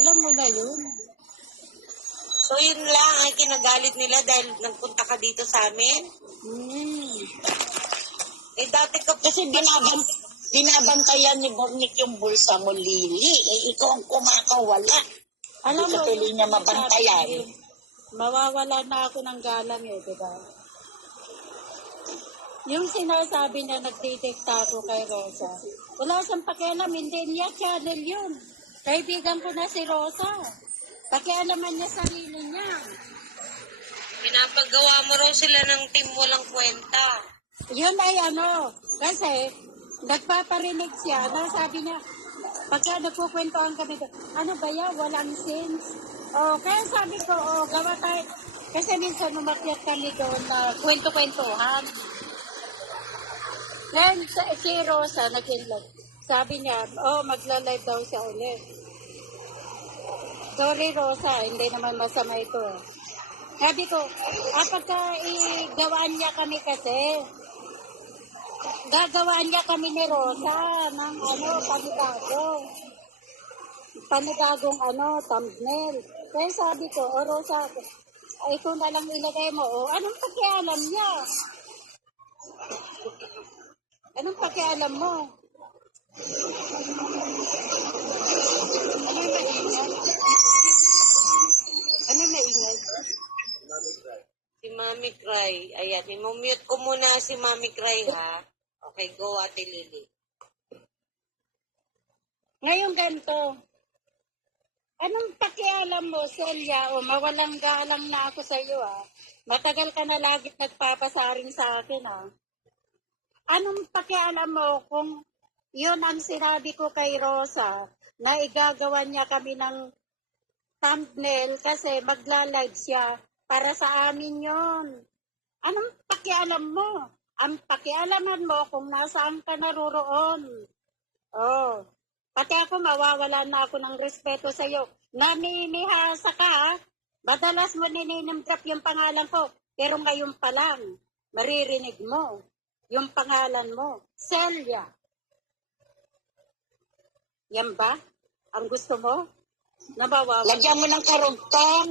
Alam mo na yun. So yun lang ay kinagalit nila dahil nagpunta ka dito sa amin? Eh dati ka Kasi binabantayan ni Bornick yung bulsa mo, Lily. Eh, ikaw ang kumakawala. Alam mo, tuloy niya mabantayan. Mawawala na ako ng galang eh, diba? Yung sinasabi niya, nagdidikta ako kay Rosa. Wala siyang pakialam, hindi niya channel yun. Kaibigan ko na si Rosa. Pakialaman niya sarili niya. pinapagawa mo raw sila ng team walang kwenta. Yun ay kasi nagpaparinig siya. Sabi niya, pagka nagkukwentuhan kami doon, ano ba yan, walang sense. Kaya sabi ko, gawa tayo. Kasi minsan umakyat kami doon na kwento-kwentuhan. Then, si Rosa, nag-inlog. Sabi niya, magla-live daw siya ulit. Sorry, Rosa, hindi naman masama ito. Sabi ko, pagka igawaan niya kami kasi, gagawaan niya kami ni Rosa ng panibagong thumbnail. Kaya sabi ko, Rosa, ito na lang ilagay mo. Anong pakialam niya? Anong pakialam mo? Ano maingay? Ano maingay? Si Mami Cry. Ayan, imumute ko muna si Mami Cry ha. Okay, go Ate Lily. Ngayon ganito. Anong pakialam mo, Celia? Mawalang galang na ako sa iyo, Matagal ka na lagi nagpapasaring sa akin, Anong pakialam mo kung yun ang sinabi ko kay Rosa na igagawa niya kami ng thumbnail kasi magla-live siya para sa amin yon. Anong pakialam mo? Ang pakialaman mo kung nasaan ka naroroon. Pati ako mawawala na ako ng respeto sa iyo. Namimihasa ka, Madalas mo nininimdrap yung pangalan ko, pero ngayon pa lang, maririnig mo yung pangalan mo, Celia. Yan ba? Ang gusto mo? Nabawawa. Lagyan mo ng karugtong.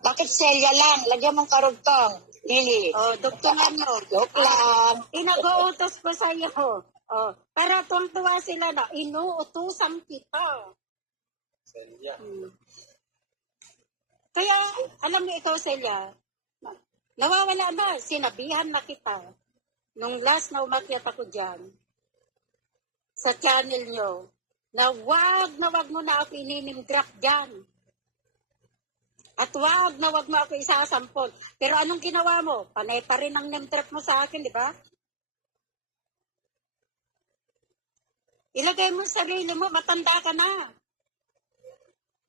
Bakit Celia lang? Lagyan mo ng karugtong. Lili. Dugtungan mo. Joke lang. Inag-uutos ko sa iyo. Para tuwang-tuwa sila na inuutusan kita. Celia. Kaya, alam mo ikaw, Celia, nawawala na. Sinabihan na kita. Nung last na umakyat ako dyan, sa channel nyo, na wag mo na ako ininimdrap dyan. At wag mo ako isasampol. Pero anong ginawa mo? Panay pa rin ang nimdrap mo sa akin, di ba? Ilagay mo sa sarili mo, matanda ka na.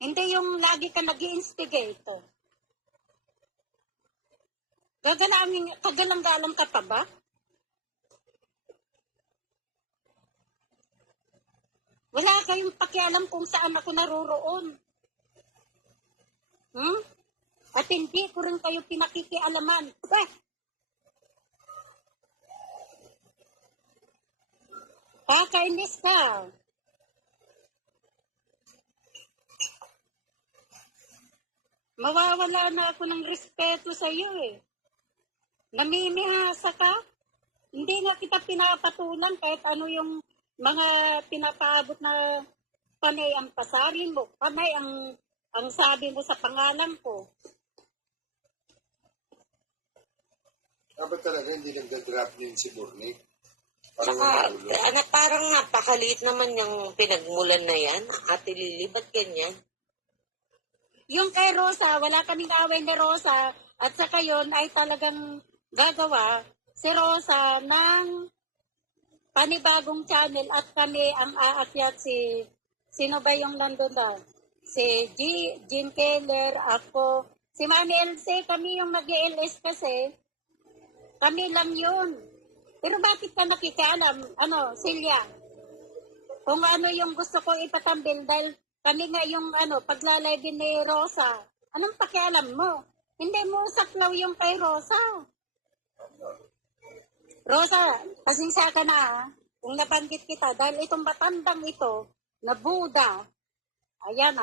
Hindi yung lagi ka nag-i-instigate. Kagalang-galang ka pa ba? Wala kayong pakialam kung saan ako naroroon. At hindi ko rin kayo pinakikialaman. Kakainis ka. Mawawala na ako ng respeto sa iyo Namimihasa ka. Hindi nga kita pinapatulan kahit ano yung mga pinapaabot na panay ang pasarin mo. Panay ang sabi mo sa pangalan ko. Dapat talaga hindi nagda-drop din si Bornick. Parang napakaliit naman yung pinagmulan na yan. Ate Lily, ba't ganyan? Yung kay Rosa, wala kaming away ni Rosa. At saka yun ay talagang gagawa si Rosa ng panibagong channel at kami ang aakyat sino ba yung nandun na? Si Jean Keller, ako, si Mami LC, kami yung mag-LS kasi. Kami lang yun. Pero bakit ka nakikialam? Celia? Kung ano yung gusto ko ipatambil dahil kami nga yung paglalay din ni Rosa. Anong pakialam mo? Hindi mo saklaw yung kay Rosa. Rosa, pasensya ka na kung nabanggit kita dahil itong matandang ito na Buddha Ayan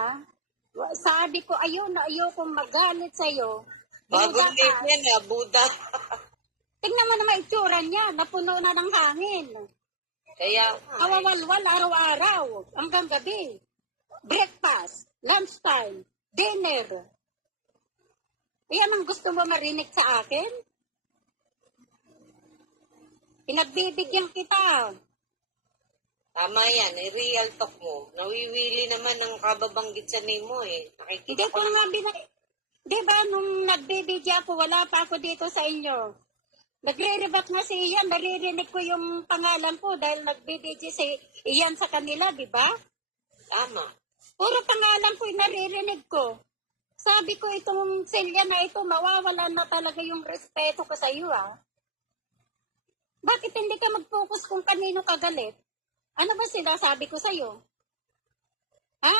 sabi ko, ayokong magalit sa'yo. Bagong Buda ka. name yan ah, Buda. Tingnan mo naman itsura niya, napuno na ng hangin. Kaya, Awawalwal araw-araw, hanggang gabi. Breakfast, lunchtime, dinner. Yan ang gusto mo marinig sa akin? Pinagbibigyan kita. tama yan, real talk mo. Nawiwili naman ng kababanggit sa name mo eh. Hindi Nakikita ko nga Di ba nung nagbibidya ako, wala pa ako dito sa inyo. Nagre-rebat nga si Ian, naririnig ko yung pangalan ko dahil nagbibidya si Ian sa kanila, di ba? Tama. Puro pangalan ko yung naririnig ko. Sabi ko itong Celia na ito, mawawala na talaga yung respeto ko sa iyo Bakit hindi ka mag-focus kung kanino ka galit? Ano ba sinasabi ko sa iyo? Ha?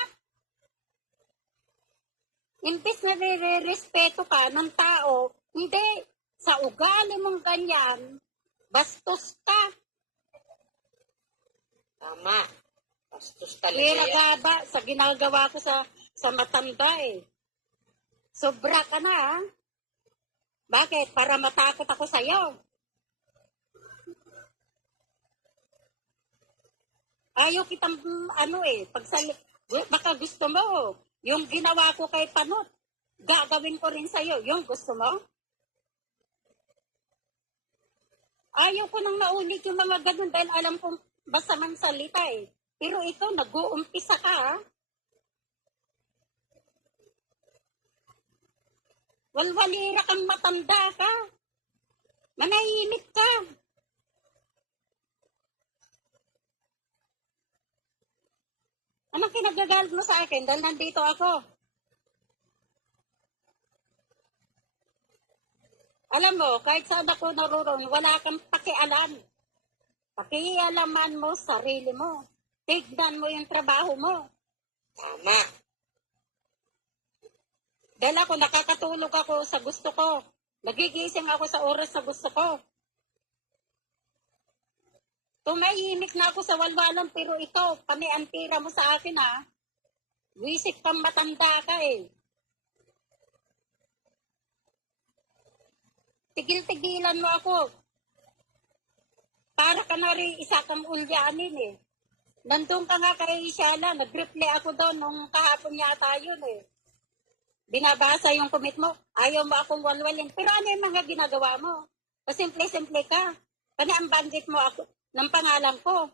Imbis na nire-respeto ka ng tao, hindi, sa ugali mong ganyan, bastos ka. Tama. Bastos talaga Kira yan. gaba sa ginagawa ko sa matanda Sobra ka na Bakit? Para matakot ako sa'yo. Ayaw kitang baka gusto mo, yung ginawa ko kay Panot, gagawin ko rin sa'yo. Yung gusto mo? Ayaw ko nang naulit yung mga ganun dahil alam kong basta man salita Pero ikaw, nag-uumpisa ka Walwalira kang matanda ka. Manahimik ka. Anong kinagagalit mo sa akin dahil nandito ako? Alam mo, kahit saan ako naroon, wala kang pakialam. Pakialaman mo sarili mo. Tignan mo yung trabaho mo. Tama. Dahil ako, nakakatulog ako sa gusto ko. Nagigising ako sa oras na gusto ko. Tumahimik na ako sa walwalan, pero ikaw, paniantira mo sa akin Wisip kang matanda ka Tigil-tigilan mo ako. Para ka na rin isa kang ulyanin Nandun ka nga kay Ishala, nag-reply ako doon nung kahapon yata yun Binabasa yung commit mo, ayaw mo akong walwalin. Pero ano yung mga ginagawa mo? O simple-simple ka. Panaambanggit mo ako ng pangalan ko.